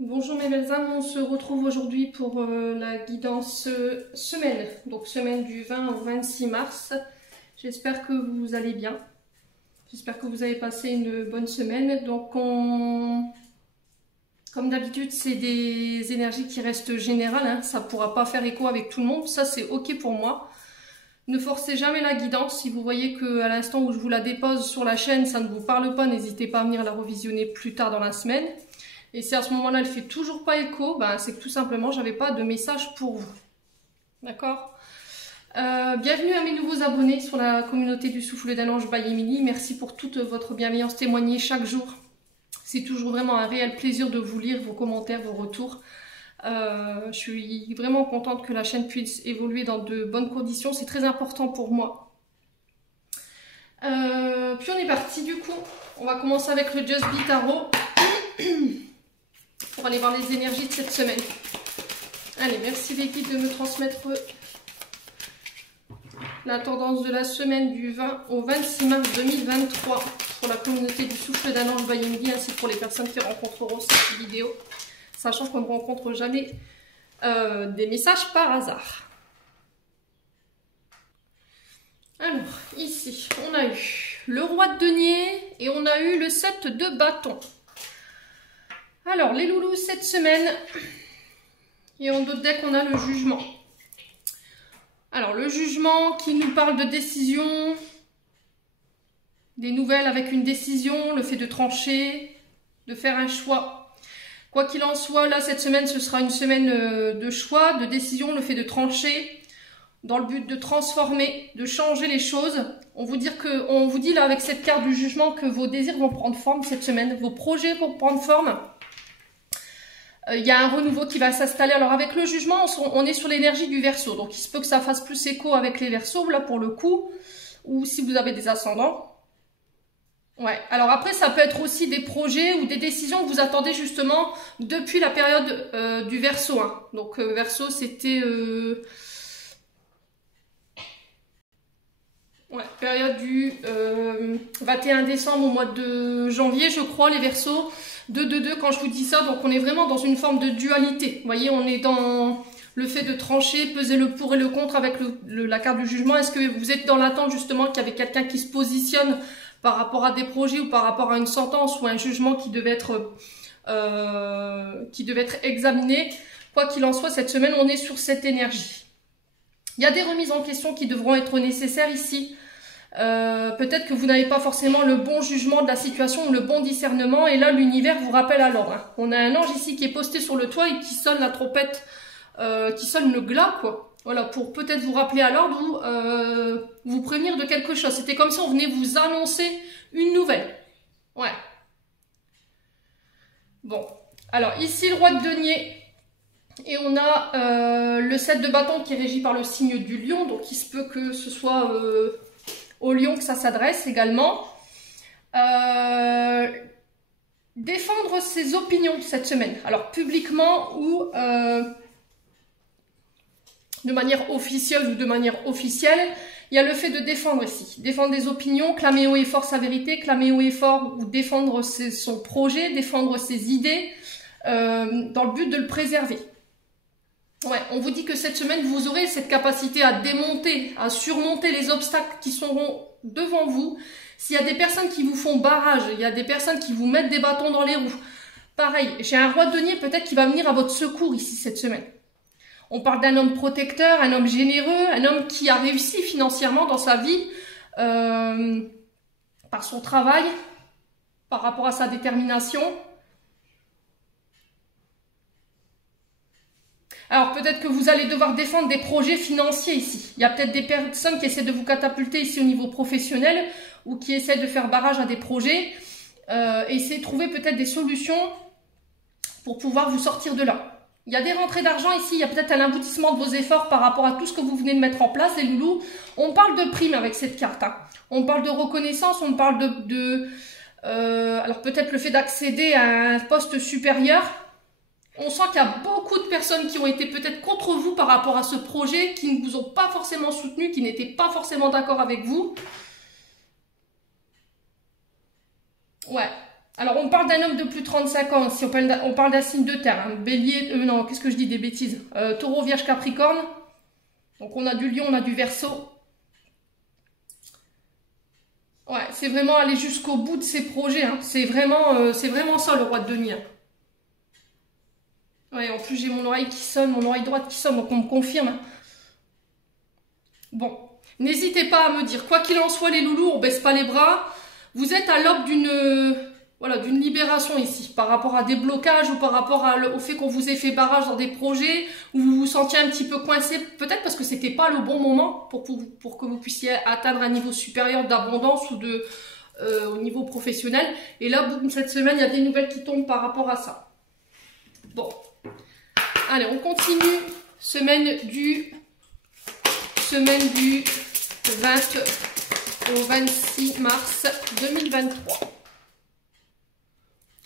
Bonjour mes belles âmes, on se retrouve aujourd'hui pour la guidance semaine, donc semaine du 20 au 26 mars. J'espère que vous allez bien, j'espère que vous avez passé une bonne semaine. Donc comme d'habitude, c'est des énergies qui restent générales, hein. Ça ne pourra pas faire écho avec tout le monde, ça c'est ok pour moi. Ne forcez jamais la guidance, si vous voyez qu'à l'instant où je vous la dépose sur la chaîne, ça ne vous parle pas, n'hésitez pas à venir la revisionner plus tard dans la semaine. Et si à ce moment-là, elle ne fait toujours pas écho, ben, c'est que tout simplement, je n'avais pas de message pour vous. D'accord? Bienvenue à mes nouveaux abonnés sur la communauté du Souffle d'un Ange by Emily. Merci pour toute votre bienveillance témoignée chaque jour. C'est toujours vraiment un réel plaisir de vous lire, vos commentaires, vos retours. Je suis vraiment contente que la chaîne puisse évoluer dans de bonnes conditions. C'est très important pour moi. Puis on est parti du coup. On va commencer avec le Just Be Tarot. Pour aller voir les énergies de cette semaine. Allez, merci les guides de me transmettre la tendance de la semaine du 20 au 26 mars 2023 pour la communauté du Souffle d'un Ange by Emily, ainsi que pour les personnes qui rencontreront cette vidéo, sachant qu'on ne rencontre jamais des messages par hasard. Alors, ici, on a eu le roi de denier et on a eu le 7 de bâton. Alors, les loulous, cette semaine, et en d'autres decks, on a le jugement. Alors, le jugement qui nous parle de décision, des nouvelles avec une décision, le fait de trancher, de faire un choix. Quoi qu'il en soit, là, cette semaine, ce sera une semaine de choix, de décision, le fait de trancher, dans le but de transformer, de changer les choses. On vous dit là, avec cette carte du jugement, que vos désirs vont prendre forme cette semaine, vos projets vont prendre forme. Il y a un renouveau qui va s'installer. Alors avec le jugement, on est sur l'énergie du Verseau. Donc il se peut que ça fasse plus écho avec les Verseaux, là pour le coup. Ou si vous avez des ascendants. Ouais. Alors après, ça peut être aussi des projets ou des décisions que vous attendez justement depuis la période du Verseau. Hein. Donc Verseau, c'était... Ouais, période du 21 décembre au mois de janvier, je crois, les Verseaux. 2-2-2 quand je vous dis ça, donc on est vraiment dans une forme de dualité. Vous voyez, on est dans le fait de trancher, peser le pour et le contre avec la carte du jugement. Est-ce que vous êtes dans l'attente justement qu'il y avait quelqu'un qui se positionne par rapport à des projets ou par rapport à une sentence ou un jugement qui devait être examiné? Quoi qu'il en soit, cette semaine, on est sur cette énergie. Il y a des remises en question qui devront être nécessaires ici. Peut-être que vous n'avez pas forcément le bon jugement de la situation ou le bon discernement, et là l'univers vous rappelle à l'ordre. Hein. On a un ange ici qui est posté sur le toit et qui sonne la trompette, qui sonne le glas, quoi. Voilà, pour peut-être vous rappeler à l'ordre ou vous prévenir de quelque chose. C'était comme si on venait vous annoncer une nouvelle. Ouais. Bon, alors ici le roi de denier. Et on a le 7 de bâton qui est régi par le signe du lion, donc il se peut que ce soit au lion que ça s'adresse également. Défendre ses opinions cette semaine, alors publiquement ou de manière officieuse ou de manière officielle. Il y a le fait de défendre ici, défendre des opinions, clamer haut et fort sa vérité, clamer haut et fort ou défendre son projet, défendre ses idées, dans le but de le préserver. Ouais, on vous dit que cette semaine, vous aurez cette capacité à démonter, à surmonter les obstacles qui seront devant vous. S'il y a des personnes qui vous font barrage, il y a des personnes qui vous mettent des bâtons dans les roues. Pareil, j'ai un roi de denier peut-être qui va venir à votre secours ici cette semaine. On parle d'un homme protecteur, un homme généreux, un homme qui a réussi financièrement dans sa vie, par son travail, par rapport à sa détermination. Alors peut-être que vous allez devoir défendre des projets financiers ici. Il y a peut-être des personnes qui essaient de vous catapulter ici au niveau professionnel ou qui essaient de faire barrage à des projets. Essayez de trouver peut-être des solutions pour pouvoir vous sortir de là. Il y a des rentrées d'argent ici, il y a peut-être un aboutissement de vos efforts par rapport à tout ce que vous venez de mettre en place, les loulous. On parle de primes avec cette carte. Hein. On parle de reconnaissance, on parle alors peut-être le fait d'accéder à un poste supérieur. On sent qu'il y a beaucoup de personnes qui ont été peut-être contre vous par rapport à ce projet, qui ne vous ont pas forcément soutenu, qui n'étaient pas forcément d'accord avec vous. Ouais. Alors, on parle d'un homme de plus de 35 ans, si on parle d'un signe de terre. Hein. Bélier, non, qu'est-ce que je dis, des bêtises. Taureau, Vierge, Capricorne. Donc, on a du Lion, on a du Verseau. Ouais, c'est vraiment aller jusqu'au bout de ses projets. Hein. C'est vraiment ça, le roi de denier. Ouais, en plus, j'ai mon oreille qui sonne, mon oreille droite qui sonne, donc on me confirme. Hein. Bon, n'hésitez pas à me dire, quoi qu'il en soit, les loulous, on baisse pas les bras. Vous êtes à l'aube d'une libération ici, par rapport à des blocages ou par rapport au fait qu'on vous ait fait barrage dans des projets où vous vous sentiez un petit peu coincé, peut-être parce que c'était pas le bon moment pour que vous puissiez atteindre un niveau supérieur d'abondance ou au niveau professionnel. Et là, boum, cette semaine, il y a des nouvelles qui tombent par rapport à ça. Bon, allez, on continue. Semaine du 20 au 26 mars 2023.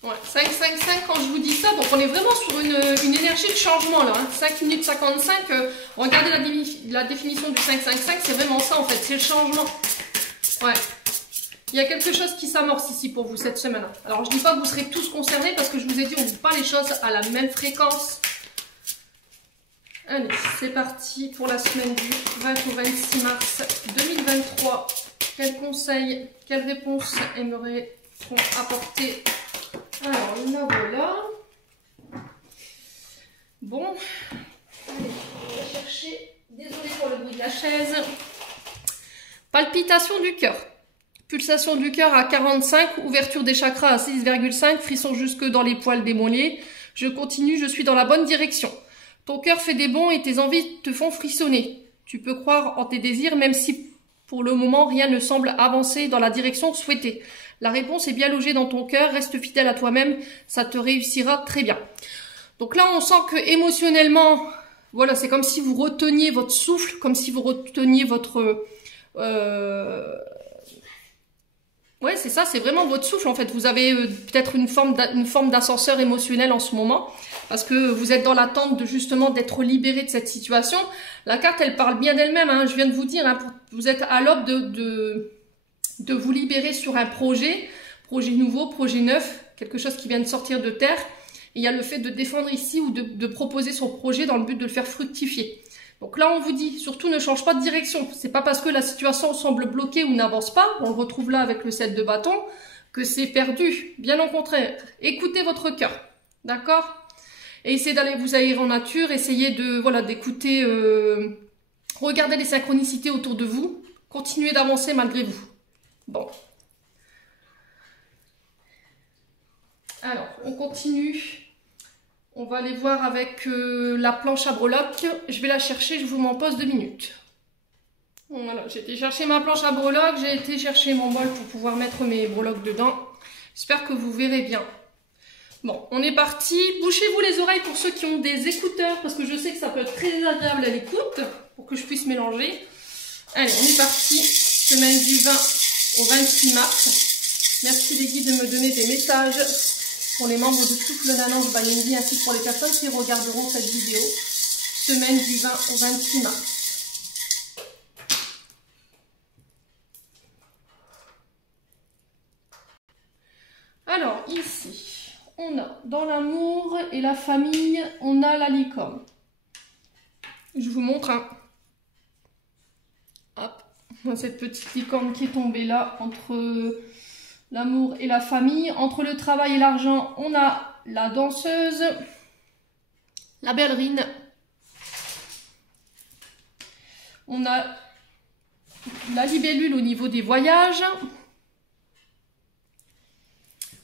Ouais, 5-5-5 quand je vous dis ça, donc on est vraiment sur une énergie de changement là. Hein. 5 minutes 55, regardez la définition du 5-5-5, c'est vraiment ça en fait, c'est le changement. Ouais. Il y a quelque chose qui s'amorce ici pour vous cette semaine. Alors je dis pas que vous serez tous concernés parce que je vous ai dit on ne vit pas les choses à la même fréquence. Allez, c'est parti pour la semaine du 20 au 26 mars 2023. Quels conseils, quelles réponses aimerait-on apporter? Alors, la voilà. Bon, allez, on va chercher. Désolée pour le bruit de la chaise. Palpitation du cœur. Pulsation du cœur à 45, ouverture des chakras à 6,5, frisson jusque dans les poils des mollets. Je continue, je suis dans la bonne direction. Ton cœur fait des bonds et tes envies te font frissonner. Tu peux croire en tes désirs même si pour le moment rien ne semble avancer dans la direction souhaitée. La réponse est bien logée dans ton cœur, reste fidèle à toi-même, ça te réussira très bien. Donc là on sent que émotionnellement, voilà, c'est comme si vous reteniez votre souffle, comme si vous reteniez votre... Ouais, c'est ça, c'est vraiment votre souffle en fait. Vous avez peut-être une forme d'ascenseur émotionnel en ce moment parce que vous êtes dans l'attente de justement d'être libéré de cette situation. La carte, elle parle bien d'elle-même, hein, je viens de vous dire, hein, vous êtes à l'aube de vous libérer sur un projet nouveau, projet neuf, quelque chose qui vient de sortir de terre. Et il y a le fait de défendre ici ou de proposer son projet dans le but de le faire fructifier. Donc là, on vous dit, surtout ne change pas de direction. C'est pas parce que la situation semble bloquée ou n'avance pas, on le retrouve là avec le 7 de bâton, que c'est perdu. Bien au contraire, écoutez votre cœur, d'accord? Et essayez d'aller vous aérer en nature, essayez d'écouter, regardez les synchronicités autour de vous, continuez d'avancer malgré vous. Bon. Alors, on continue. On va aller voir avec la planche à breloques. Je vais la chercher, je vous m'en pose 2 minutes. Voilà, j'ai été chercher ma planche à breloques, j'ai été chercher mon bol pour pouvoir mettre mes breloques dedans. J'espère que vous verrez bien. Bon, on est parti. Bouchez-vous les oreilles pour ceux qui ont des écouteurs, parce que je sais que ça peut être très désagréable à l'écoute, pour que je puisse mélanger. Allez, on est parti. Semaine du 20 au 26 mars. Merci les guides de me donner des messages pour les membres de Souffle d'Anange by ainsi que pour les personnes qui regarderont cette vidéo. Semaine du 20 au 26 mars. Alors, ici, on a dans l'amour et la famille, on a la licorne. Je vous montre, hein. Hop, cette petite licorne qui est tombée là entre l'amour et la famille. Entre le travail et l'argent, on a la danseuse, la ballerine. On a la libellule au niveau des voyages.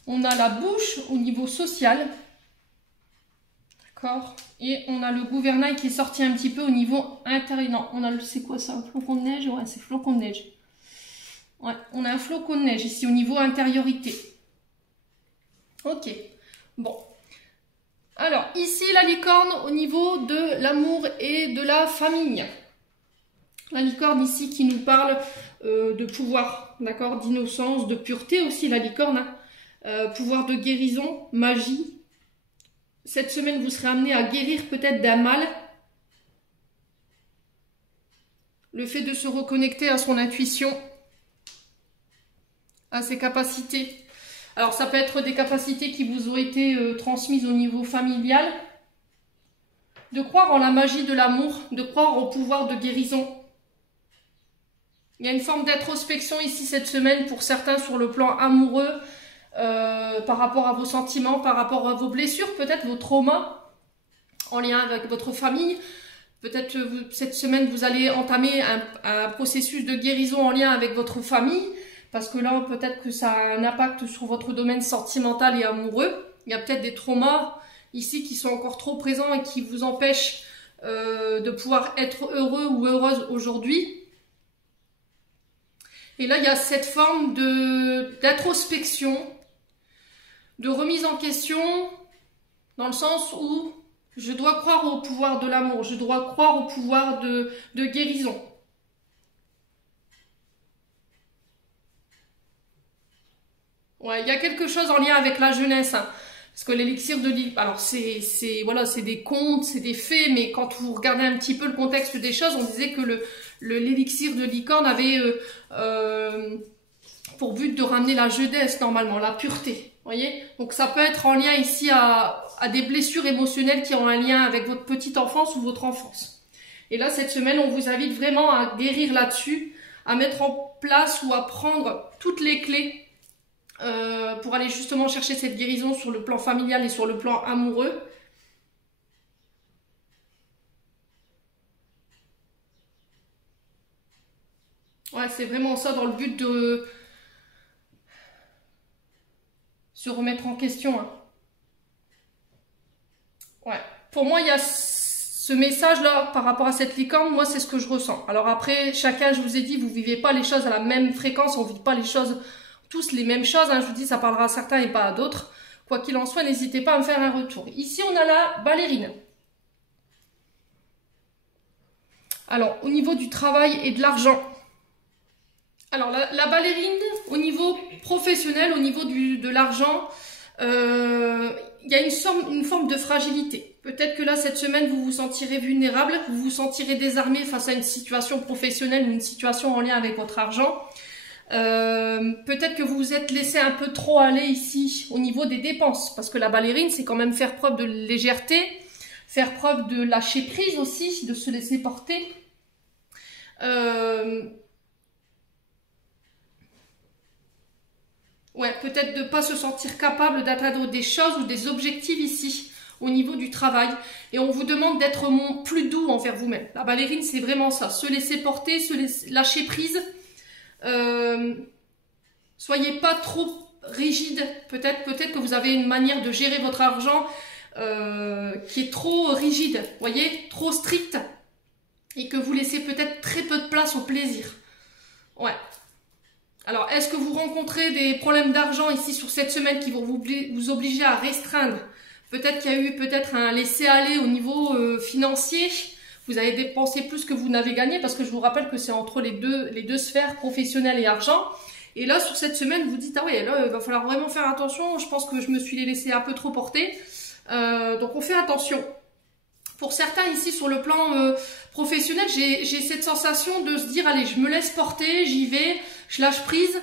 On a la bouche au niveau social. D'accord. Et on a le gouvernail qui est sorti un petit peu au niveau intérieur. Non, on a le... C'est quoi ça? Un flocon de neige? Ouais, c'est flocon de neige. Ouais, on a un flocon de neige ici au niveau intériorité. Ok. Bon. Alors, ici, la licorne au niveau de l'amour et de la famille. La licorne ici qui nous parle de pouvoir, d'accord, d'innocence, de pureté aussi, la licorne. Hein. Pouvoir de guérison, magie. Cette semaine, vous serez amené à guérir peut-être d'un mal. Le fait de se reconnecter à son intuition, à ses capacités. Alors ça peut être des capacités qui vous ont été transmises au niveau familial. De croire en la magie de l'amour, de croire au pouvoir de guérison. Il y a une forme d'introspection ici cette semaine pour certains sur le plan amoureux, par rapport à vos sentiments, par rapport à vos blessures, peut-être vos traumas en lien avec votre famille. Peut-être cette semaine vous allez entamer un processus de guérison en lien avec votre famille, parce que là peut-être que ça a un impact sur votre domaine sentimental et amoureux. Il y a peut-être des traumas ici qui sont encore trop présents et qui vous empêchent de pouvoir être heureux ou heureuse aujourd'hui. Et là, il y a cette forme d'introspection, de remise en question, dans le sens où je dois croire au pouvoir de l'amour, je dois croire au pouvoir de guérison. Ouais, il y a quelque chose en lien avec la jeunesse, hein. Parce que l'élixir de licorne, alors voilà, c'est des contes, c'est des faits, mais quand vous regardez un petit peu le contexte des choses, on disait que l'élixir de licorne avait pour but de ramener la jeunesse normalement, la pureté. Voyez, donc ça peut être en lien ici à des blessures émotionnelles qui ont un lien avec votre petite enfance ou votre enfance. Et là, cette semaine, on vous invite vraiment à guérir là-dessus, à mettre en place ou à prendre toutes les clés pour aller justement chercher cette guérison sur le plan familial et sur le plan amoureux. Ouais, c'est vraiment ça dans le but de se remettre en question, hein. Ouais. Pour moi, il y a ce message-là par rapport à cette licorne, moi, c'est ce que je ressens. Alors après, chacun, je vous ai dit, vous vivez pas les choses à la même fréquence, on vit pas les choses, tous les mêmes choses, hein. Je vous dis, ça parlera à certains et pas à d'autres. Quoi qu'il en soit, n'hésitez pas à me faire un retour. Ici, on a la ballerine. Alors, au niveau du travail et de l'argent. Alors, la ballerine, au niveau professionnel, au niveau de l'argent, il y a une forme de fragilité. Peut-être que là, cette semaine, vous vous sentirez vulnérable, vous vous sentirez désarmé face à une situation professionnelle ou une situation en lien avec votre argent. Peut-être que vous vous êtes laissé un peu trop aller ici au niveau des dépenses, parce que la ballerine, c'est quand même faire preuve de légèreté, faire preuve de lâcher prise aussi, de se laisser porter. Ouais, peut-être de ne pas se sentir capable d'atteindre des choses ou des objectifs ici, au niveau du travail. Et on vous demande d'être plus doux envers vous-même. La ballerine, c'est vraiment ça. Se laisser porter, lâcher prise. Soyez pas trop rigide. Peut-être que vous avez une manière de gérer votre argent qui est trop rigide, voyez, trop stricte. Et que vous laissez peut-être très peu de place au plaisir. Ouais. Alors, est-ce que vous rencontrez des problèmes d'argent ici sur cette semaine qui vont vous obliger à restreindre? Peut-être qu'il y a eu un laisser-aller au niveau financier. Vous avez dépensé plus que vous n'avez gagné, parce que je vous rappelle que c'est entre les deux sphères, professionnelles et argent. Et là, sur cette semaine, vous dites, ah ouais, là, il va falloir vraiment faire attention. Je pense que je me suis laissé un peu trop porter. Donc, on fait attention. Pour certains ici sur le plan professionnel, j'ai cette sensation de se dire, allez, je me laisse porter, j'y vais, je lâche prise.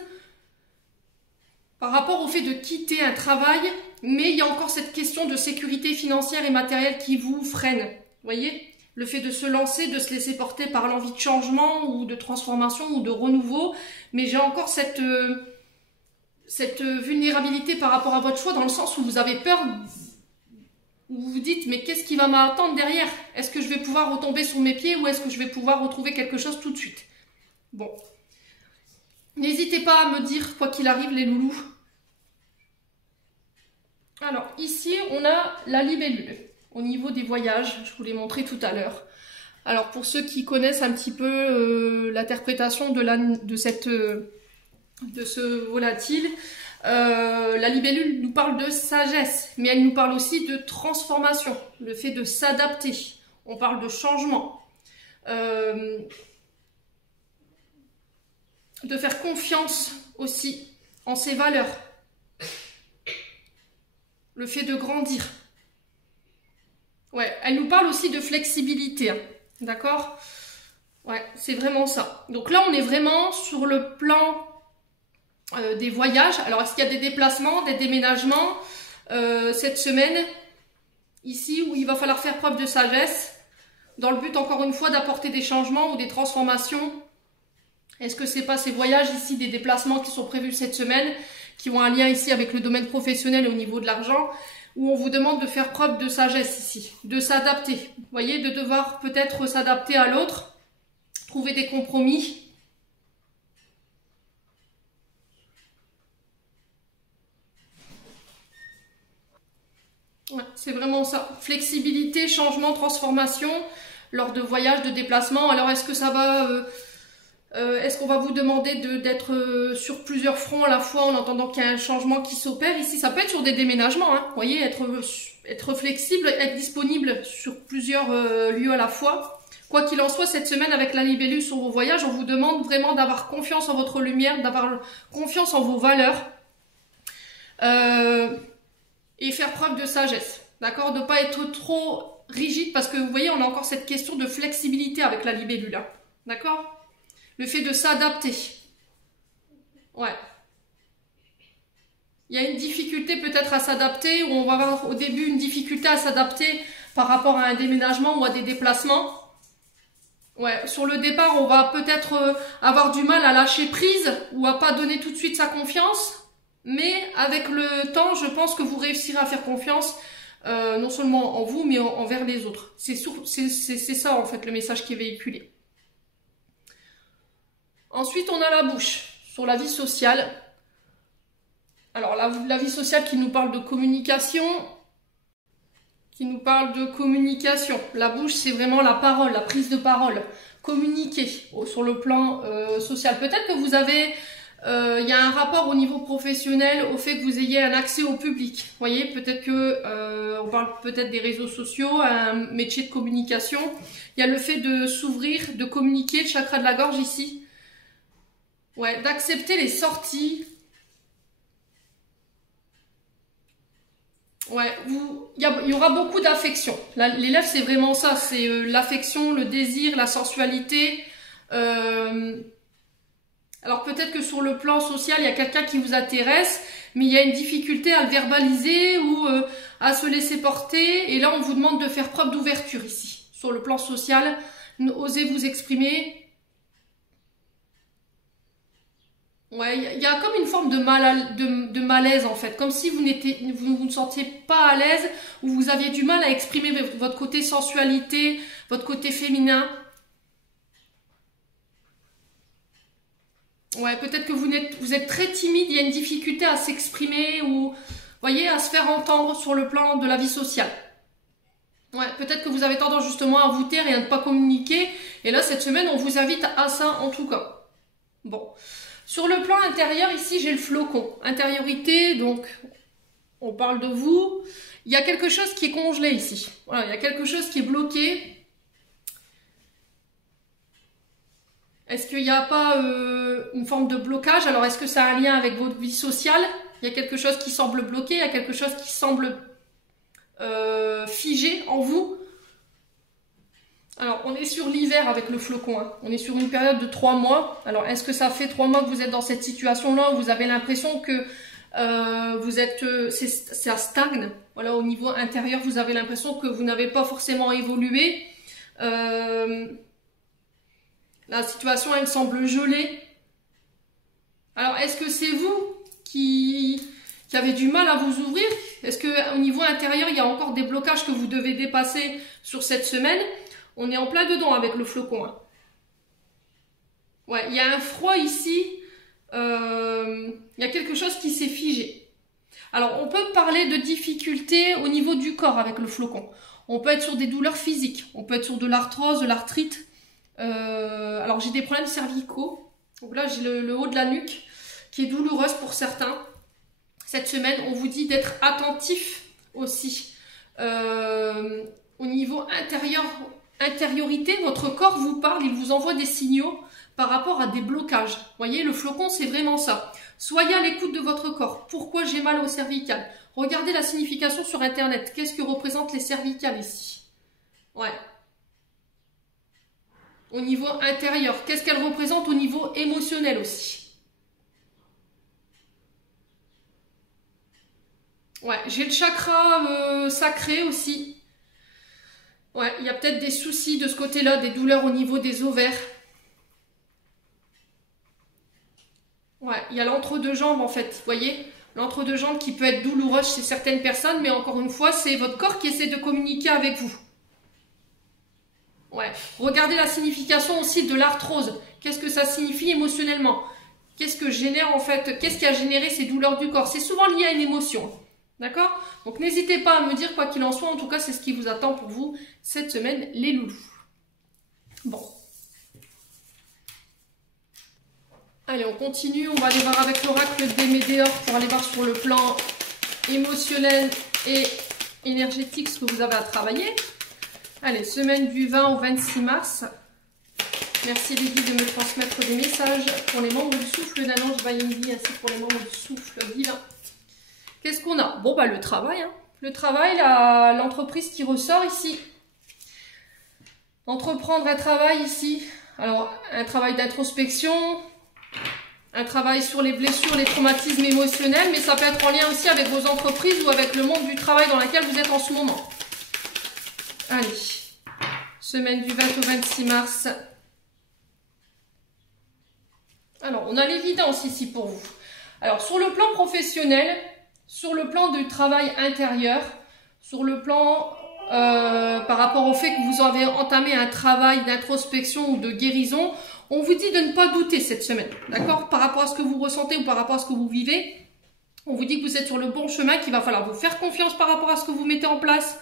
Par rapport au fait de quitter un travail, mais il y a encore cette question de sécurité financière et matérielle qui vous freine. Vous voyez, le fait de se lancer, de se laisser porter par l'envie de changement ou de transformation ou de renouveau. Mais j'ai encore cette vulnérabilité par rapport à votre choix, dans le sens où vous avez peur. Vous vous dites, mais qu'est-ce qui va m'attendre derrière? Est-ce que je vais pouvoir retomber sur mes pieds ou est-ce que je vais pouvoir retrouver quelque chose tout de suite? Bon. N'hésitez pas à me dire, quoi qu'il arrive, les loulous. Alors, ici, on a la libellule. Au niveau des voyages, je vous l'ai montré tout à l'heure. Alors, pour ceux qui connaissent un petit peu l'interprétation de ce volatile, la libellule nous parle de sagesse, mais elle nous parle aussi de transformation, le fait de s'adapter. On parle de changement, de faire confiance aussi en ses valeurs, le fait de grandir. Ouais, elle nous parle aussi de flexibilité, hein, d'accord? Ouais, c'est vraiment ça. Donc là, on est vraiment sur le plan des voyages. Alors, est-ce qu'il y a des déplacements, des déménagements cette semaine, ici, où il va falloir faire preuve de sagesse, dans le but, encore une fois, d'apporter des changements ou des transformations? Est-ce que c'est pas ces voyages ici, des déplacements qui sont prévus cette semaine, qui ont un lien ici avec le domaine professionnel au niveau de l'argent, où on vous demande de faire preuve de sagesse ici, de s'adapter, vous voyez, de devoir peut-être s'adapter à l'autre, trouver des compromis. Ouais, c'est vraiment ça, flexibilité, changement, transformation, lors de voyages, de déplacements. Alors est-ce que ça va... est-ce qu'on va vous demander d'être sur plusieurs fronts à la fois en entendant qu'il y a un changement qui s'opère? Ici, ça peut être sur des déménagements, hein. Vous voyez, être flexible, être disponible sur plusieurs lieux à la fois. Quoi qu'il en soit, cette semaine, avec la libellule sur vos voyages, on vous demande vraiment d'avoir confiance en votre lumière, d'avoir confiance en vos valeurs et faire preuve de sagesse, d'accord? De ne pas être trop rigide, parce que vous voyez, on a encore cette question de flexibilité avec la libellule, là, d'accord? Le fait de s'adapter. Ouais. Il y a une difficulté peut-être à s'adapter, ou on va avoir au début une difficulté à s'adapter par rapport à un déménagement ou à des déplacements. Ouais, sur le départ, on va peut-être avoir du mal à lâcher prise ou à pas donner tout de suite sa confiance. Mais avec le temps, je pense que vous réussirez à faire confiance, non seulement en vous, mais envers les autres. C'est ça, en fait, le message qui est véhiculé. Ensuite, on a la bouche, sur la vie sociale. Alors, la vie sociale qui nous parle de communication. La bouche, c'est vraiment la parole, la prise de parole. Communiquer sur le plan social. Peut-être que vous avez... il y a un rapport au niveau professionnel au fait que vous ayez un accès au public. Vous voyez, peut-être que on parle peut-être des réseaux sociaux, un métier de communication. Il y a le fait de s'ouvrir, de communiquer, le chakra de la gorge ici. Ouais, d'accepter les sorties. Ouais, il y aura beaucoup d'affection. Les lèvres, c'est vraiment ça. C'est l'affection, le désir, la sensualité. Alors peut-être que sur le plan social, il y a quelqu'un qui vous intéresse, mais il y a une difficulté à le verbaliser ou à se laisser porter. Et là, on vous demande de faire preuve d'ouverture ici. Sur le plan social, osez vous exprimer. Ouais, il y a comme une forme de malaise en fait, comme si vous ne sentiez pas à l'aise ou vous aviez du mal à exprimer votre côté sensualité, votre côté féminin. Ouais, peut-être que vous êtes très timide, il y a une difficulté à s'exprimer ou, voyez, à se faire entendre sur le plan de la vie sociale. Ouais, peut-être que vous avez tendance justement à vous taire et à ne pas communiquer. Et là, cette semaine, on vous invite à ça en tout cas. Bon. Sur le plan intérieur, ici, j'ai le flocon. Intériorité, donc, on parle de vous. Il y a quelque chose qui est congelé ici. Voilà, il y a quelque chose qui est bloqué. Est-ce qu'il n'y a pas une forme de blocage? Alors, est-ce que ça a un lien avec votre vie sociale? Il y a quelque chose qui semble bloqué, il y a quelque chose qui semble figé en vous. Alors, on est sur l'hiver avec le flocon. Hein. On est sur une période de 3 mois. Alors, est-ce que ça fait 3 mois que vous êtes dans cette situation-là où vous avez l'impression que ça stagne? Voilà, au niveau intérieur, vous avez l'impression que vous n'avez pas forcément évolué. La situation, elle semble gelée. Alors, est-ce que c'est vous qui avez du mal à vous ouvrir? Est-ce qu'au niveau intérieur, il y a encore des blocages que vous devez dépasser sur cette semaine? On est en plein dedans avec le flocon. Hein. Ouais, il y a un froid ici. Il y a quelque chose qui s'est figé. Alors, on peut parler de difficultés au niveau du corps avec le flocon. On peut être sur des douleurs physiques. On peut être sur de l'arthrose, de l'arthrite. Alors, j'ai des problèmes cervicaux. Donc là, j'ai le haut de la nuque qui est douloureuse pour certains. Cette semaine, on vous dit d'être attentif aussi. Au niveau intériorité, votre corps vous parle, il vous envoie des signaux par rapport à des blocages. Vous voyez, le flocon, c'est vraiment ça. Soyez à l'écoute de votre corps. Pourquoi j'ai mal au cervical? Regardez la signification sur Internet. Qu'est-ce que représentent les cervicales ici? Ouais. Au niveau intérieur, qu'est-ce qu'elles représentent au niveau émotionnel aussi? Ouais, j'ai le chakra sacré aussi. Ouais, il y a peut-être des soucis de ce côté-là, des douleurs au niveau des ovaires. Ouais, il y a l'entre-deux-jambes en fait, vous voyez? L'entre-deux-jambes qui peut être douloureuse chez certaines personnes, mais encore une fois, c'est votre corps qui essaie de communiquer avec vous. Ouais, regardez la signification aussi de l'arthrose. Qu'est-ce que ça signifie émotionnellement? Qu'est-ce que génère en fait? Qu'est-ce qui a généré ces douleurs du corps? C'est souvent lié à une émotion. D'accord? Donc n'hésitez pas à me dire quoi qu'il en soit. En tout cas, c'est ce qui vous attend pour vous cette semaine, les loulous. Bon. Allez, on continue. On va aller voir avec l'oracle des Médéors pour aller voir sur le plan émotionnel et énergétique ce que vous avez à travailler. Allez, semaine du 20 au 26 mars. Merci les guides de me transmettre des messages pour les membres du souffle d'Ange Vaindi ainsi que pour les membres du souffle divin. Qu'est-ce qu'on a? Bon, bah le travail. Hein. Le travail, l'entreprise qui ressort ici. Entreprendre un travail ici. Alors, un travail d'introspection, un travail sur les blessures, les traumatismes émotionnels, mais ça peut être en lien aussi avec vos entreprises ou avec le monde du travail dans lequel vous êtes en ce moment. Allez, semaine du 20 au 26 mars. Alors, on a l'évidence ici pour vous. Alors, sur le plan professionnel, sur le plan du travail intérieur, sur le plan par rapport au fait que vous avez entamé un travail d'introspection ou de guérison, on vous dit de ne pas douter cette semaine, d'accord? Par rapport à ce que vous ressentez ou par rapport à ce que vous vivez, on vous dit que vous êtes sur le bon chemin, qu'il va falloir vous faire confiance par rapport à ce que vous mettez en place.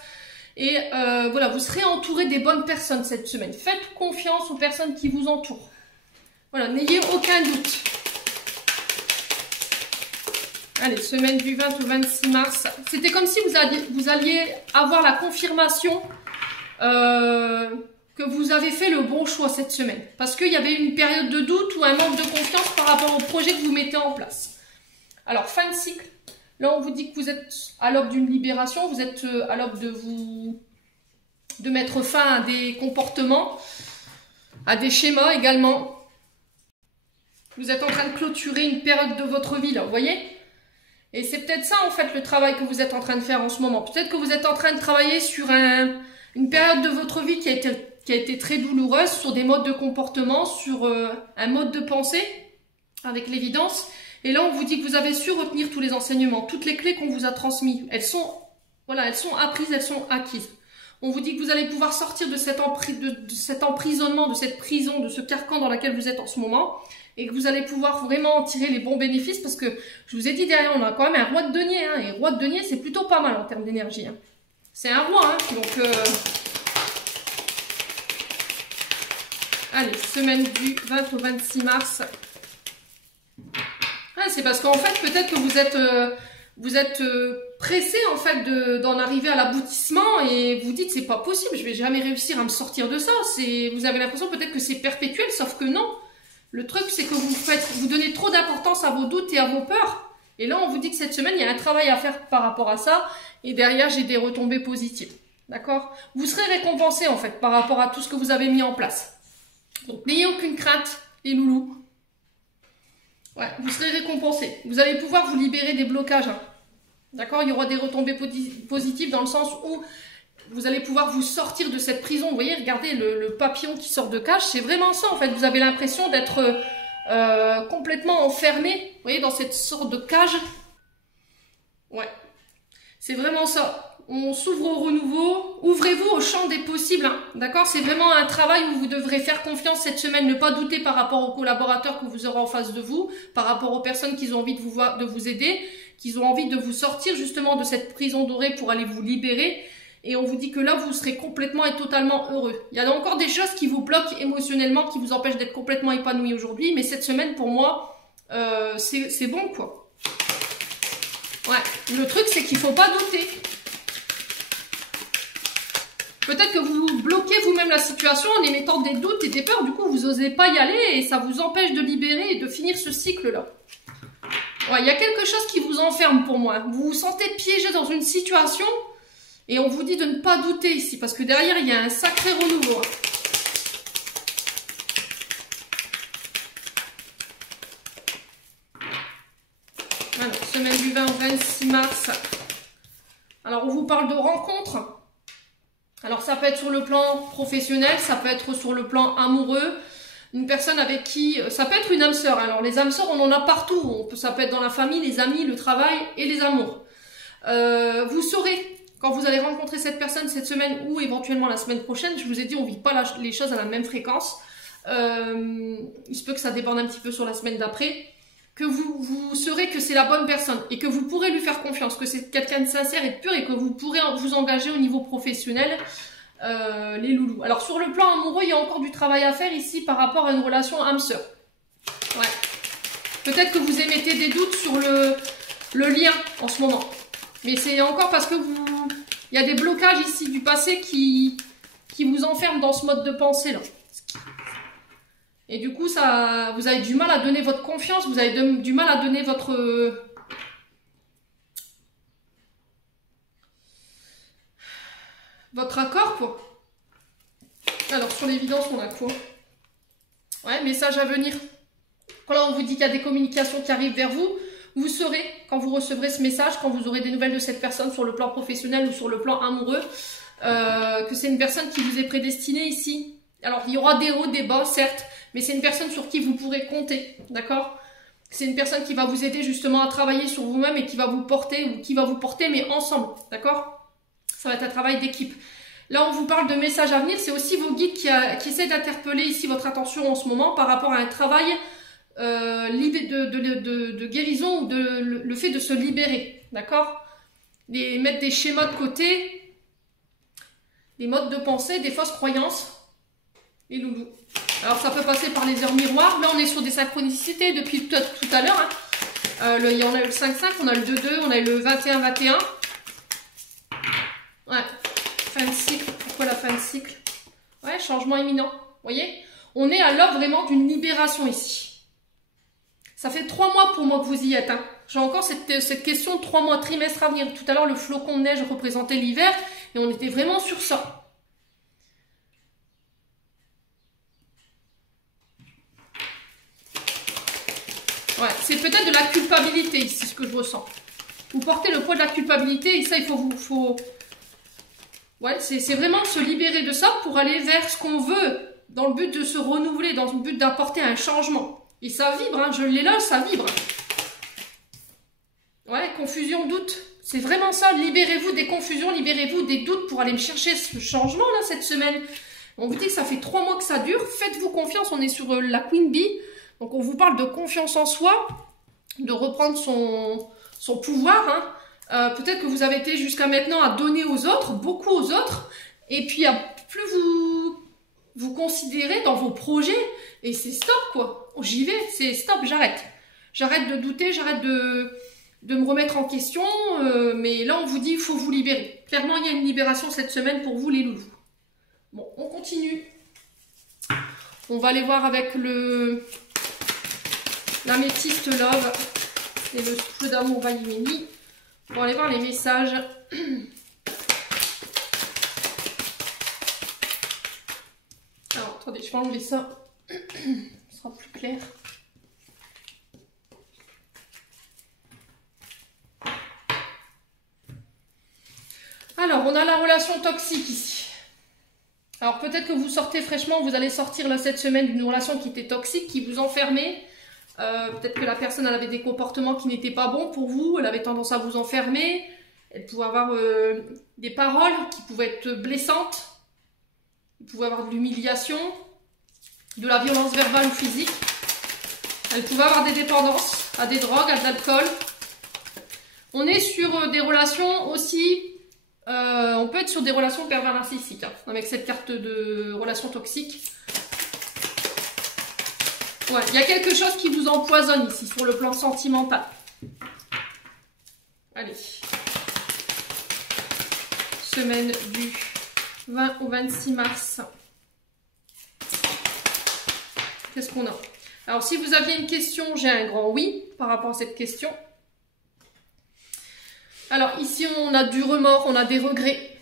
Et voilà, vous serez entouré des bonnes personnes cette semaine. Faites confiance aux personnes qui vous entourent. Voilà, n'ayez aucun doute. Allez, semaine du 20 au 26 mars. C'était comme si vous alliez avoir la confirmation que vous avez fait le bon choix cette semaine. Parce qu'il y avait une période de doute ou un manque de confiance par rapport au projet que vous mettez en place. Alors, fin de cycle. Là, on vous dit que vous êtes à l'aube d'une libération. Vous êtes à l'aube de mettre fin à des comportements, à des schémas également. Vous êtes en train de clôturer une période de votre vie, là, vous voyez? Et c'est peut-être ça, en fait, le travail que vous êtes en train de faire en ce moment. Peut-être que vous êtes en train de travailler sur une période de votre vie qui a été très douloureuse, sur des modes de comportement, sur un mode de pensée, avec l'évidence. Et là, on vous dit que vous avez su retenir tous les enseignements, toutes les clés qu'on vous a transmises. Elles sont apprises, elles sont acquises. On vous dit que vous allez pouvoir sortir de cet emprisonnement, de cette prison, de ce carcan dans lequel vous êtes en ce moment. Et que vous allez pouvoir vraiment en tirer les bons bénéfices parce que je vous ai dit derrière, on a quand même un roi de denier. Hein, et roi de denier, c'est plutôt pas mal en termes d'énergie. Hein. C'est un roi, hein, donc... Allez, semaine du 20 au 26 mars. Ah, c'est parce qu'en fait, peut-être que vous êtes pressé en fait d'en arriver à l'aboutissement et vous dites c'est pas possible, je vais jamais réussir à me sortir de ça. Vous avez l'impression peut-être que c'est perpétuel, sauf que non. Le truc, c'est que vous donnez trop d'importance à vos doutes et à vos peurs. Et là, on vous dit que cette semaine, il y a un travail à faire par rapport à ça. Et derrière, j'ai des retombées positives. D'accord? Vous serez récompensé, en fait, par rapport à tout ce que vous avez mis en place. Donc, n'ayez aucune crainte, les loulous. Ouais, vous serez récompensé. Vous allez pouvoir vous libérer des blocages. Hein. D'accord? Il y aura des retombées positives dans le sens où vous allez pouvoir vous sortir de cette prison. Vous voyez, regardez le papillon qui sort de cage. C'est vraiment ça, en fait. Vous avez l'impression d'être complètement enfermé. Vous voyez, dans cette sorte de cage. Ouais. C'est vraiment ça. On s'ouvre au renouveau. Ouvrez-vous au champ des possibles. Hein. D'accord? C'est vraiment un travail où vous devrez faire confiance cette semaine. Ne pas douter par rapport aux collaborateurs que vous aurez en face de vous. Par rapport aux personnes qui ont envie de vous aider. Qui ont envie de vous sortir justement de cette prison dorée pour aller vous libérer. Et on vous dit que là, vous serez complètement et totalement heureux. Il y a encore des choses qui vous bloquent émotionnellement, qui vous empêchent d'être complètement épanoui aujourd'hui. Mais cette semaine, pour moi, c'est bon, quoi. Ouais, le truc, c'est qu'il ne faut pas douter. Peut-être que vous bloquez vous-même la situation en émettant des doutes et des peurs. Du coup, vous n'osez pas y aller et ça vous empêche de libérer et de finir ce cycle-là. Ouais, il y a quelque chose qui vous enferme pour moi. Vous vous sentez piégé dans une situation... Et on vous dit de ne pas douter ici, parce que derrière, il y a un sacré renouveau. Alors, semaine du 20 au 26 mars. Alors, on vous parle de rencontres. Alors, ça peut être sur le plan professionnel, ça peut être sur le plan amoureux. Une personne avec qui... Ça peut être une âme sœur. Alors, les âmes sœurs, on en a partout. Ça peut être dans la famille, les amis, le travail et les amours. Vous saurez, quand vous allez rencontrer cette personne cette semaine ou éventuellement la semaine prochaine, je vous ai dit, on ne vit pas les choses à la même fréquence. Il se peut que ça dépende un petit peu sur la semaine d'après. Que vous saurez que c'est la bonne personne et que vous pourrez lui faire confiance, que c'est quelqu'un de sincère et de pur et que vous pourrez vous engager au niveau professionnel, les loulous. Alors sur le plan amoureux, il y a encore du travail à faire ici par rapport à une relation âme-sœur. Ouais. Peut-être que vous émettez des doutes sur le lien en ce moment. Mais c'est encore parce que il y a des blocages ici du passé qui vous enferment dans ce mode de pensée là. Et du coup, vous avez du mal à donner votre confiance, vous avez du mal à donner votre accord, quoi. Alors, sur l'évidence, on a quoi? Ouais, message à venir. Quand là, on vous dit qu'il y a des communications qui arrivent vers vous, vous saurez, quand vous recevrez ce message, quand vous aurez des nouvelles de cette personne sur le plan professionnel ou sur le plan amoureux, que c'est une personne qui vous est prédestinée ici. Alors, il y aura des hauts, des bas, certes, mais c'est une personne sur qui vous pourrez compter, d'accord? C'est une personne qui va vous aider justement à travailler sur vous-même et qui va vous porter, ou qui va vous porter, mais ensemble, d'accord? Ça va être un travail d'équipe. Là, on vous parle de messages à venir, c'est aussi vos guides qui essaient d'interpeller ici votre attention en ce moment par rapport à un travail de guérison ou le fait de se libérer, d'accord? Mettre des schémas de côté, des modes de pensée, des fausses croyances, les loulous. Alors ça peut passer par les heures miroirs. Là on est sur des synchronicités depuis tout à l'heure. Hein. On a eu le 5-5, on a le 2-2, on a eu le 21-21. Ouais, fin de cycle. Pourquoi la fin de cycle? Ouais, changement imminent. Vous voyez? On est à l'heure vraiment d'une libération ici. Ça fait 3 mois pour moi que vous y êtes. Hein. J'ai encore cette question de 3 mois, trimestre à venir. Tout à l'heure le flocon de neige représentait l'hiver et on était vraiment sur ça. Ouais, c'est peut-être de la culpabilité ici, ce que je ressens. Vous portez le poids de la culpabilité et ça, il faut... Ouais, c'est vraiment se libérer de ça pour aller vers ce qu'on veut, dans le but de se renouveler, dans le but d'apporter un changement. Et ça vibre, hein, je l'ai là, ça vibre. Ouais, confusion, doute. C'est vraiment ça, libérez-vous des confusions, libérez-vous des doutes pour aller me chercher ce changement-là cette semaine. On vous dit que ça fait 3 mois que ça dure, faites-vous confiance, on est sur la Queen Bee. Donc, on vous parle de confiance en soi, de reprendre son pouvoir. Hein. Peut-être que vous avez été jusqu'à maintenant à donner aux autres, beaucoup aux autres, et puis à plus vous considérez dans vos projets, et c'est stop, quoi. Oh, j'y vais, c'est stop, j'arrête. J'arrête de douter, j'arrête de me remettre en question, mais là, on vous dit, il faut vous libérer. Clairement, il y a une libération cette semaine pour vous, les loulous. Bon, on continue. On va aller voir avec l'améthyste love et le souffle d'amour Valimini. On va aller voir les messages. Alors, attendez, je vais enlever ça. Ce sera plus clair. Alors, on a la relation toxique ici. Alors, peut-être que vous sortez fraîchement, vous allez sortir là cette semaine d'une relation qui était toxique, qui vous enfermait. Peut-être que la personne elle avait des comportements qui n'étaient pas bons pour vous, elle avait tendance à vous enfermer, elle pouvait avoir des paroles qui pouvaient être blessantes, elle pouvait avoir de l'humiliation, de la violence verbale ou physique, elle pouvait avoir des dépendances à des drogues, à de l'alcool. On est sur des relations aussi, on peut être sur des relations pervers narcissiques, hein, avec cette carte de relation toxique. Ouais, il y a quelque chose qui vous empoisonne ici, sur le plan sentimental. Allez. Semaine du 20 au 26 mars. Qu'est-ce qu'on a? Alors, si vous aviez une question, j'ai un grand oui par rapport à cette question. Alors, ici, on a du remords, on a des regrets.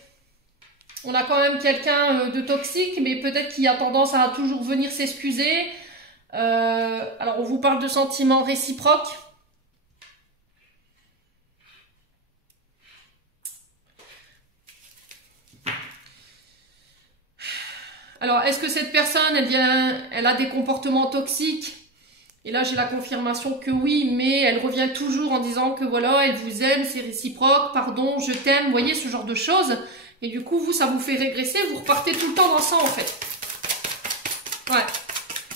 On a quand même quelqu'un de toxique, mais peut-être qui a tendance à toujours venir s'excuser. Alors, on vous parle de sentiments réciproques. Alors, est-ce que cette personne, elle a des comportements toxiques? Et là, j'ai la confirmation que oui, mais elle revient toujours en disant que voilà, elle vous aime, c'est réciproque, pardon, je t'aime, vous voyez, ce genre de choses. Et du coup, vous, ça vous fait régresser, vous repartez tout le temps dans ça, en fait. Ouais.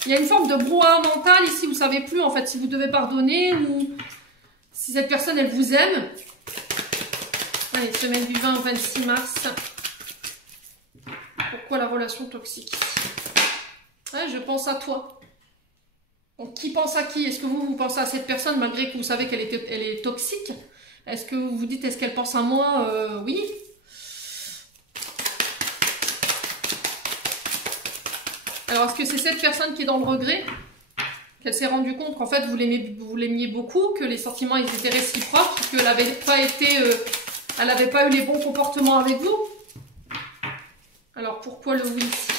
Il y a une forme de brouhaha mental ici, vous savez plus, en fait, si vous devez pardonner ou si cette personne, elle vous aime. Allez, semaine du 20 au 26 mars. Pourquoi la relation toxique? Ouais, je pense à toi. Donc, qui pense à qui? Est-ce que vous pensez à cette personne malgré que vous savez qu'elle est toxique? Est-ce que vous vous dites, est-ce qu'elle pense à moi? Oui. Alors, est-ce que c'est cette personne qui est dans le regret? Qu'elle s'est rendue compte qu'en fait, vous l'aimiez beaucoup, que les sentiments ils étaient réciproques, qu'elle n'avait pas été... elle n'avait pas eu les bons comportements avec vous? Alors, pourquoi le oui ici?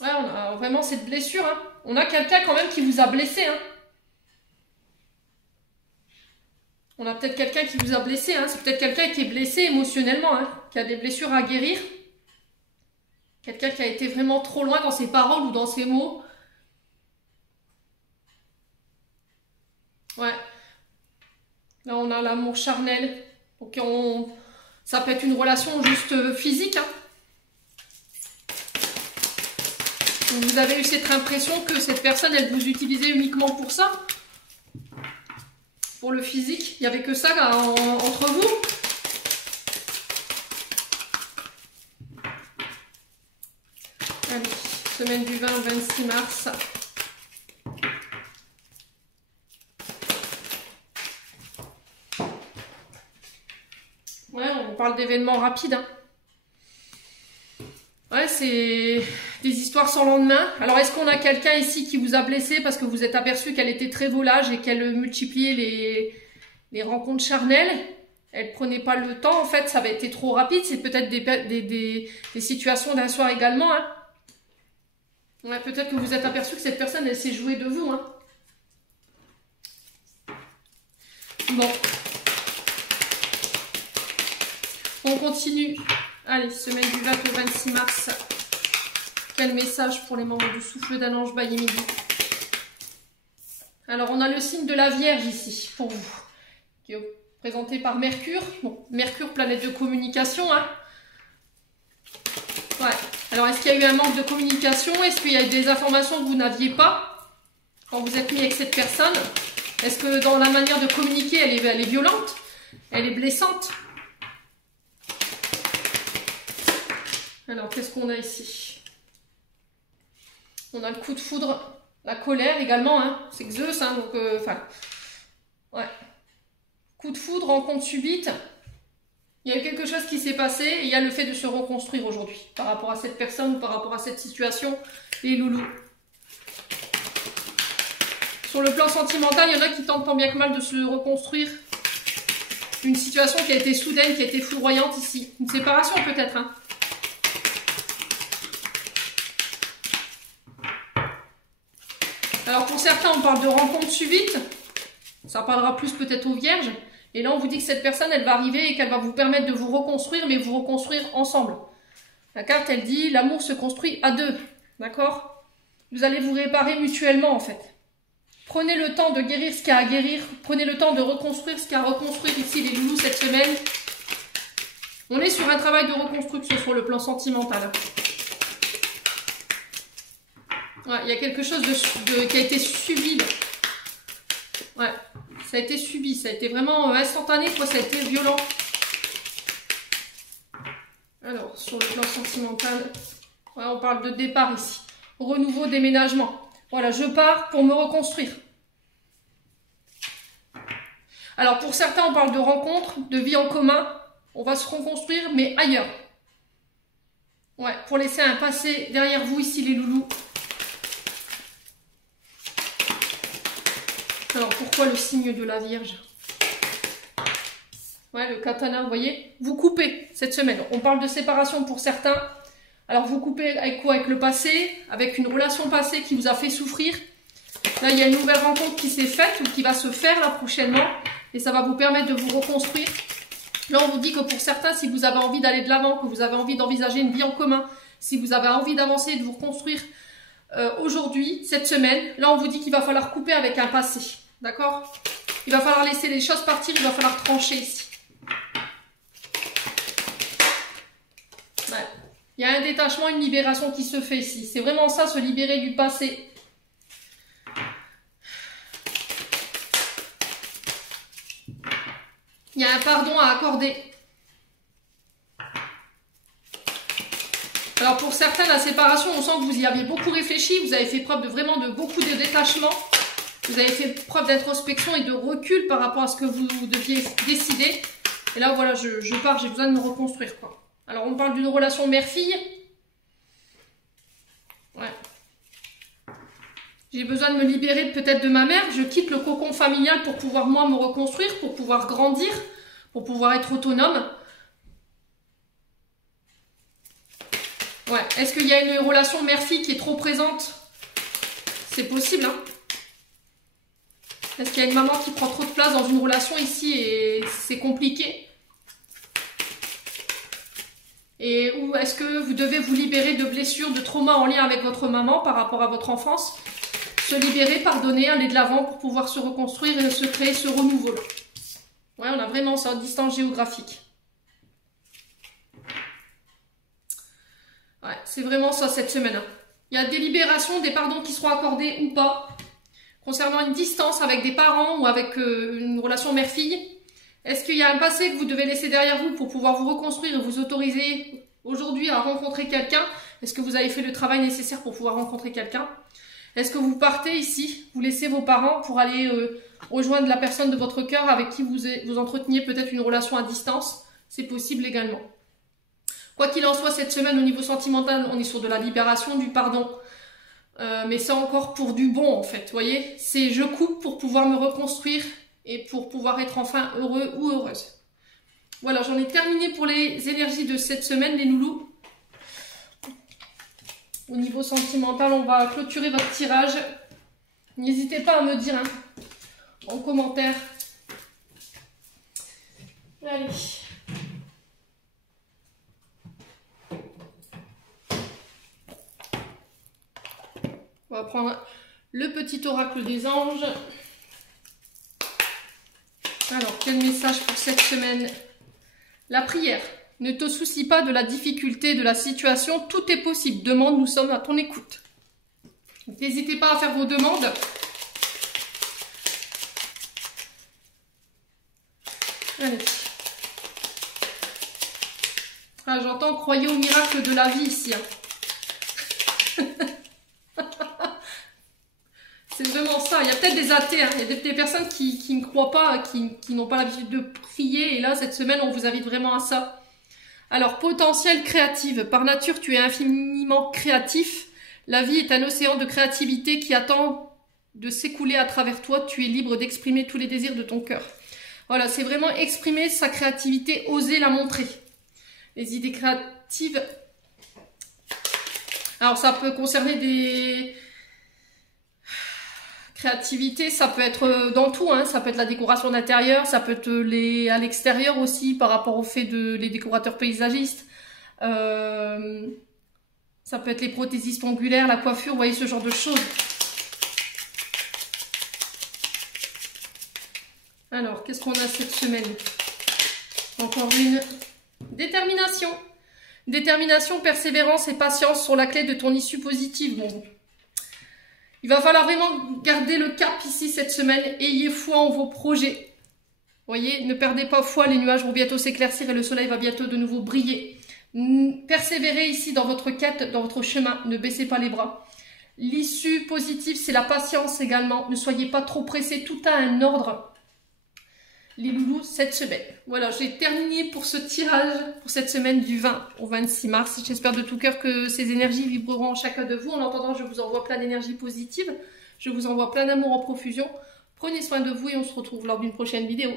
Ouais, on a vraiment cette blessure. Hein. On a quelqu'un quand même qui vous a blessé. Hein. On a peut-être quelqu'un qui vous a blessé. Hein. C'est peut-être quelqu'un qui est blessé émotionnellement, hein, qui a des blessures à guérir. Quelqu'un qui a été vraiment trop loin dans ses paroles ou dans ses mots. Ouais. Là, on a l'amour charnel. Donc, ça peut être une relation juste physique. Hein. Vous avez eu cette impression que cette personne, elle vous utilisait uniquement pour ça? Pour le physique? Il n'y avait que ça entre vous? Allez, semaine du 20 au 26 mars. Ouais, on parle d'événements rapides. Hein. Ouais, c'est des histoires sans lendemain. Alors, est-ce qu'on a quelqu'un ici qui vous a blessé parce que vous êtes aperçu qu'elle était très volage et qu'elle multipliait les rencontres charnelles? Elle prenait pas le temps, en fait, ça avait été trop rapide. C'est peut-être des situations d'un soir également. Hein. Ouais, peut-être que vous êtes aperçu que cette personne, elle s'est jouée de vous. Hein. Bon. On continue. Allez, semaine du 20 au 26 mars. Quel message pour les membres du souffle d'un ange bailli midi? Alors, on a le signe de la Vierge ici, pour vous, qui est présenté par Mercure. Bon, Mercure, planète de communication. Hein. Ouais. Alors, est-ce qu'il y a eu un manque de communication? Est-ce qu'il y a eu des informations que vous n'aviez pas quand vous êtes mis avec cette personne? Est-ce que dans la manière de communiquer, elle est violente? Elle est blessante? Alors, qu'est-ce qu'on a ici? On a le coup de foudre, la colère également, hein. C'est Zeus, hein, donc, ouais. Coup de foudre, rencontre subite. Il y a eu quelque chose qui s'est passé et il y a le fait de se reconstruire aujourd'hui par rapport à cette personne ou par rapport à cette situation, les loulous. Sur le plan sentimental, il y en a qui tentent tant bien que mal de se reconstruire. Une situation qui a été soudaine, qui a été foudroyante ici. Une séparation peut-être, hein. Alors pour certains, on parle de rencontre subite. Ça parlera plus peut-être aux vierges. Et là, on vous dit que cette personne, elle va arriver et qu'elle va vous permettre de vous reconstruire, mais vous reconstruire ensemble. La carte, elle dit, l'amour se construit à deux. D'accord? Vous allez vous réparer mutuellement, en fait. Prenez le temps de guérir ce qu'il y a à guérir. Prenez le temps de reconstruire ce qu'il y a à reconstruire ici, les loulous, cette semaine. On est sur un travail de reconstruction sur le plan sentimental. Ouais, il y a quelque chose qui a été subi. Ouais, ça a été subi. Ça a été vraiment instantané, quoi. Ça a été violent. Alors, sur le plan sentimental, ouais, on parle de départ ici. Renouveau, déménagement. Voilà, je pars pour me reconstruire. Alors, pour certains, on parle de rencontre, de vie en commun. On va se reconstruire, mais ailleurs. Ouais, pour laisser un passé derrière vous, ici, les loulous. Alors, pourquoi le signe de la Vierge? Ouais, le katana, vous voyez? Vous coupez cette semaine. On parle de séparation pour certains. Alors, vous coupez avec quoi? Avec le passé, avec une relation passée qui vous a fait souffrir. Là, il y a une nouvelle rencontre qui s'est faite ou qui va se faire là prochainement. Et ça va vous permettre de vous reconstruire. Là, on vous dit que pour certains, si vous avez envie d'aller de l'avant, que vous avez envie d'envisager une vie en commun, si vous avez envie d'avancer, de vous reconstruire aujourd'hui, cette semaine, là, on vous dit qu'il va falloir couper avec un passé. D'accord? Il va falloir laisser les choses partir, il va falloir trancher ici. Ouais. Il y a un détachement, une libération qui se fait ici. C'est vraiment ça, se libérer du passé. Il y a un pardon à accorder. Alors pour certains, la séparation, on sent que vous y aviez beaucoup réfléchi, vous avez fait preuve de vraiment de beaucoup de détachement, vous avez fait preuve d'introspection et de recul par rapport à ce que vous deviez décider. Et là, voilà, je pars, j'ai besoin de me reconstruire, quoi. Alors on parle d'une relation mère-fille. Ouais. J'ai besoin de me libérer peut-être de ma mère, je quitte le cocon familial pour pouvoir moi me reconstruire, pour pouvoir grandir, pour pouvoir être autonome. Ouais. Est-ce qu'il y a une relation mère-fille qui est trop présente? C'est possible, hein. Est-ce qu'il y a une maman qui prend trop de place dans une relation ici et c'est compliqué? Et ou est-ce que vous devez vous libérer de blessures, de traumas en lien avec votre maman par rapport à votre enfance? Se libérer, pardonner, aller de l'avant pour pouvoir se reconstruire et se créer ce renouveau-là. Ouais, on a vraiment ça, distance géographique. Ouais, c'est vraiment ça cette semaine. Il y a des libérations, des pardons qui seront accordés ou pas. Concernant une distance avec des parents ou avec une relation mère-fille. Est-ce qu'il y a un passé que vous devez laisser derrière vous pour pouvoir vous reconstruire et vous autoriser aujourd'hui à rencontrer quelqu'un? Est-ce que vous avez fait le travail nécessaire pour pouvoir rencontrer quelqu'un? Est-ce que vous partez ici, vous laissez vos parents pour aller rejoindre la personne de votre cœur avec qui vous entreteniez peut-être une relation à distance? C'est possible également. Quoi qu'il en soit, cette semaine, au niveau sentimental, on est sur de la libération, du pardon. Mais c'est encore pour du bon, en fait. Vous voyez? C'est je coupe pour pouvoir me reconstruire et pour pouvoir être enfin heureux ou heureuse. Voilà, j'en ai terminé pour les énergies de cette semaine, les loulous. Au niveau sentimental, on va clôturer votre tirage. N'hésitez pas à me dire en commentaire. Allez. On va prendre le petit oracle des anges. Alors, quel message pour cette semaine? La prière. Ne te soucie pas de la difficulté de la situation, tout est possible. Demande, nous sommes à ton écoute. N'hésitez pas à faire vos demandes. Allez. Ah, j'entends croyez au miracle de la vie ici. C'est vraiment ça. Il y a peut-être des athées, il y a des personnes qui ne croient pas, qui n'ont pas l'habitude de prier. Et là, cette semaine, on vous invite vraiment à ça. Alors, potentiel créative. Par nature, tu es infiniment créatif. La vie est un océan de créativité qui attend de s'écouler à travers toi. Tu es libre d'exprimer tous les désirs de ton cœur. Voilà, c'est vraiment exprimer sa créativité, oser la montrer. Les idées créatives. Alors, ça peut concerner des créativités, ça peut être dans tout, ça peut être la décoration d'intérieur, ça peut être à l'extérieur aussi par rapport au fait de les décorateurs paysagistes. Ça peut être les prothésistes ongulaires, la coiffure, vous voyez ce genre de choses. Alors, qu'est-ce qu'on a cette semaine? Encore une. Détermination. Détermination, persévérance et patience sont la clé de ton issue positive. Bon. Il va falloir vraiment garder le cap ici cette semaine. Ayez foi en vos projets. Voyez, ne perdez pas foi, les nuages vont bientôt s'éclaircir et le soleil va bientôt de nouveau briller. Persévérez ici dans votre quête, dans votre chemin. Ne baissez pas les bras. L'issue positive, c'est la patience également. Ne soyez pas trop pressés, tout a un ordre. Les loulous, cette semaine. Voilà, j'ai terminé pour ce tirage pour cette semaine du 20 au 26 mars. J'espère de tout cœur que ces énergies vibreront en chacun de vous. En attendant, je vous envoie plein d'énergie positive. Je vous envoie plein d'amour en profusion. Prenez soin de vous et on se retrouve lors d'une prochaine vidéo.